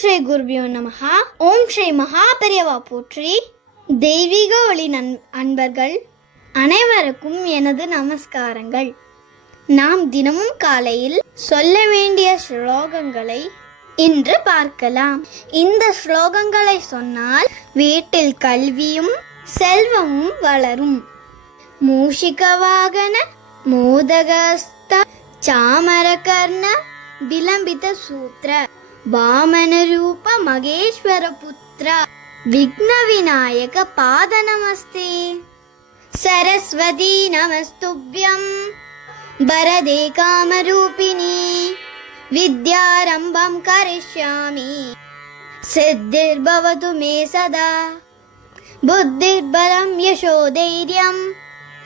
ஸ்ரீ குருபியோ நமஹா. ஓம் ஸ்ரீ மகா பெரியவா போற்றி. தெய்வீக ஒளி அன்பர்கள் அனைவருக்கும் எனது நமஸ்காரங்கள். நாம் தினமும் காலையில் சொல்ல வேண்டிய ஸ்லோகங்களை இன்று பார்க்கலாம். இந்த ஸ்லோகங்களை சொன்னால் வீட்டில் கல்வியும் செல்வமும் வளரும். மூஷிக வாகன மோதகஸ்த சாமரகர்ண விலம்பித சூத்ர வாமன ரூப மகேஸ்வர புத்திர விக்ன விநாயக பாத நமஸ்தே. சரஸ்வதி நமஸ்துப்யம் வரதே காமரூபிணி வித்யாரம்பம் கரிஷ்யாமி சித்திர்பவது மே சதா. புத்திர்பலம் யசோதைர்யம்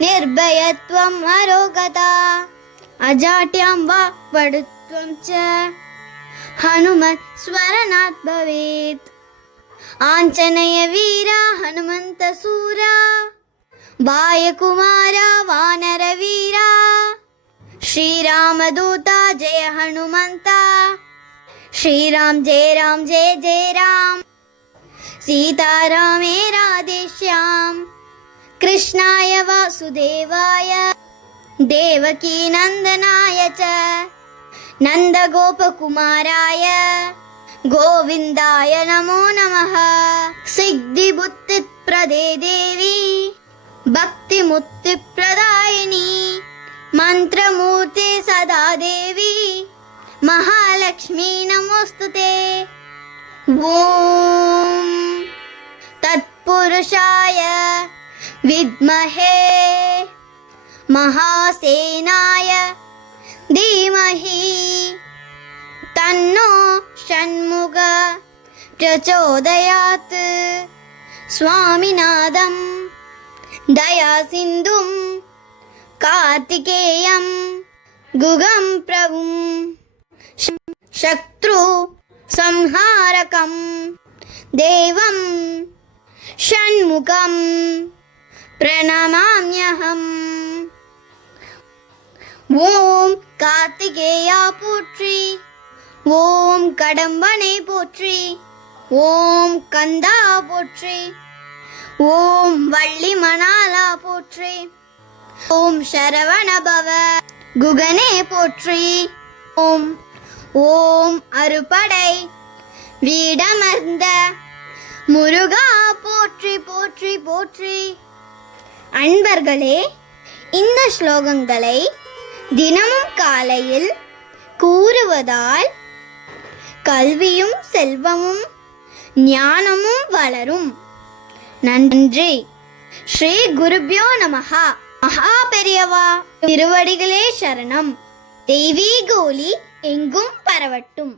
நிர்பயத்வம் அரோகதா அஜாட்யம் வாக்படுத்வம் ச ஹனுமத் ஸ்மரணாத் பவேத். ஆஞ்சநேய வீரா ஹனுமந்த சூரா வாயகுமாரா வானர வீரா ஸ்ரீராமதூதா ஜெய ஹனுமந்தா. ஸ்ரீராம் ஜெய ராம் ஜெய ஜெய ராம் சீதாராமே ராதேஷ்யாம். கிருஷ்ணாய வாசுதேவாய தேவகி நந்தனாய ச நந்தகோபகுமாராய கோவிந்தாய நமோ நமः. சித்தி புத்தி பிரதே தேவி பக்தி முக்தி பிரதாயினி மந்திரமூர்த்தி சதா தேவி மகாலட்சுமி நமோஸ்துதே. ஓம் தத்புருஷாய வித்மஹே மகாசேனாய தீமஹி தன்னோ ஷண்முக பிரச்சோதயாத். சுவாமிநாதம் தயா சிந்தும் கார்த்திகேயம் குகம் பிரபும் சத்ரு சம்ஹாரகம் தேவம் ஷண்முகம் பிரணமாம்யஹம். ஓம் கார்த்திகேயா போற்றி. ஓம் கடம்பனை போற்றி. ஓம் கந்தா போற்றி. ஓம் வள்ளி மணாலா போற்றி. ஓம் சரவணபவ குகனே போற்றி. ஓம் ஓம் அறுபடை வீடமர்ந்த முருகா போற்றி போற்றி போற்றி. அன்பர்களே, இந்த ஸ்லோகங்களை தினமும் காலையில் கூறுவதால் கல்வியும் செல்வமும் ஞானமும் வளரும். நன்றி. ஸ்ரீ குருபியோ நமஹா. மகா பெரியவா திருவடிகளே சரணம். தெய்வீக ஒளி எங்கும் பரவட்டும்.